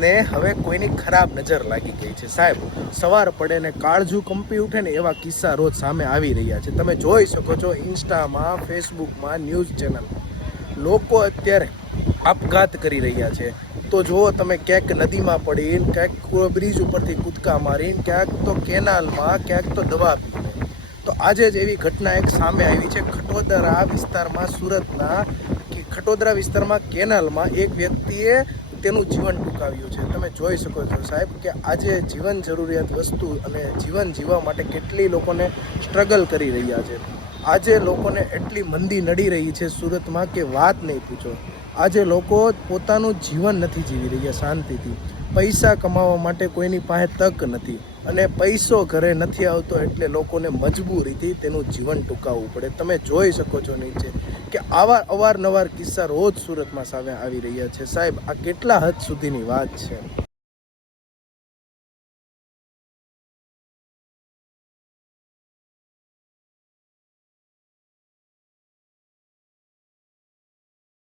ને હવે કોઈની ખરાબ નજર લાગી ગઈ છે સાહેબ. સવાર પડે ને કાળજું કંપી ઉઠે ને એવા કિસ્સા રોજ સામે આવી રહ્યા છે. તમે જોઈ શકો છો ઇન્સ્ટામાં, ફેસબુકમાં, ન્યૂઝ ચેનલમાં લોકો અત્યારે આપઘાત કરી રહ્યા છે. તો જુઓ તમે, ક્યાંક નદીમાં પડીને, ક્યાંક બ્રિજ ઉપરથી કૂદકા મારીને, ક્યાંક તો કેનાલમાં, ક્યાંક તો દવા પીને. તો આજે જ એવી ઘટના એક સામે આવી છે ખટોદરા વિસ્તારમાં, સુરતના ખટોદરા વિસ્તારમાં કેનાલમાં એક વ્યક્તિએ તેનું જીવન ટૂંકાવ્યું છે. તમે જોઈ શકો છો સાહેબ કે આજે જીવન જરૂરિયાત વસ્તુ અને જીવન જીવવા માટે કેટલી લોકોને સ્ટ્રગલ કરી રહ્યા છે. આજે લોકોને એટલી મંદી નડી રહી છે સુરતમાં કે વાત નહીં પૂછો. આજે લોકો પોતાનું જીવન નથી જીવી રહ્યા શાંતિથી. પૈસા કમાવા માટે કોઈની પાસે તક નથી અને પૈસો ઘરે નથી આવતો એટલે લોકોને મજબૂરીથી તેનું જીવન ટૂંકાવવું પડે. તમે જોઈ શકો છો નીચે કે આવા અવારનવાર કિસ્સા રોજ સુરતમાં સામે આવી રહ્યા છે સાહેબ. આ કેટલા હદ સુધીની વાત છે.